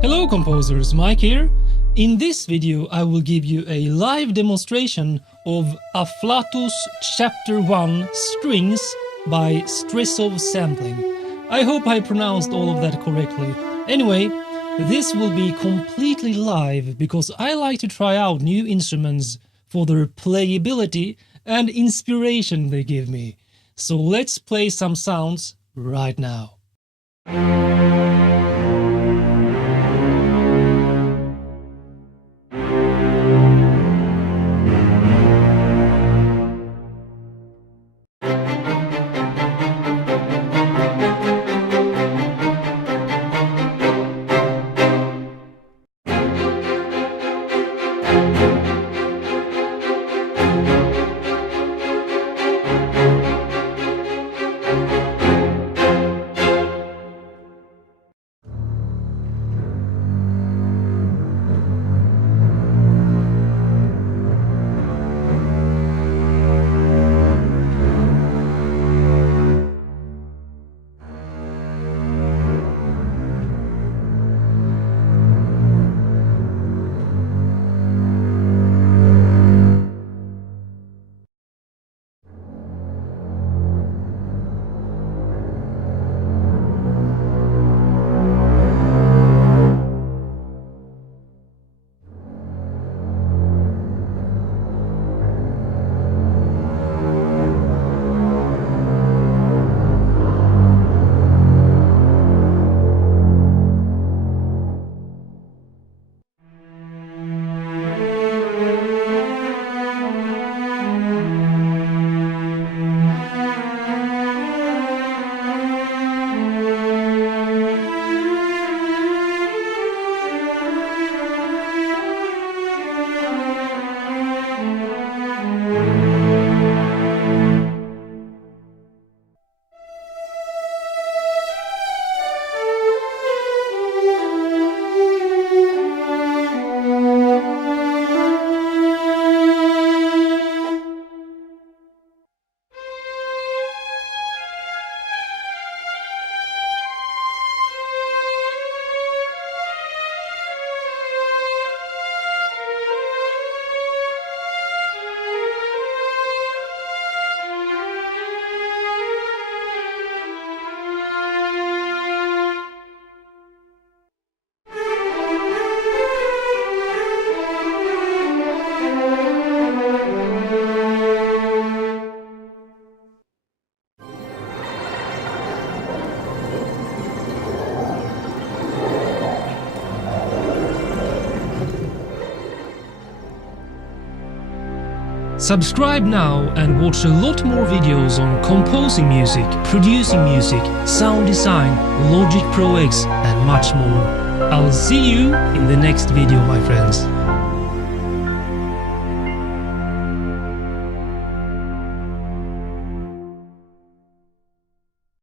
Hello composers, Mike here. In this video I will give you a live demonstration of Afflatus Chapter 1 Strings by Stressov Sampling. I hope I pronounced all of that correctly. Anyway, this will be completely live because I like to try out new instruments for their playability and inspiration they give me. So let's play some sounds right now. Subscribe now and watch a lot more videos on composing music, producing music, sound design, Logic Pro X and much more. I'll see you in the next video, my friends.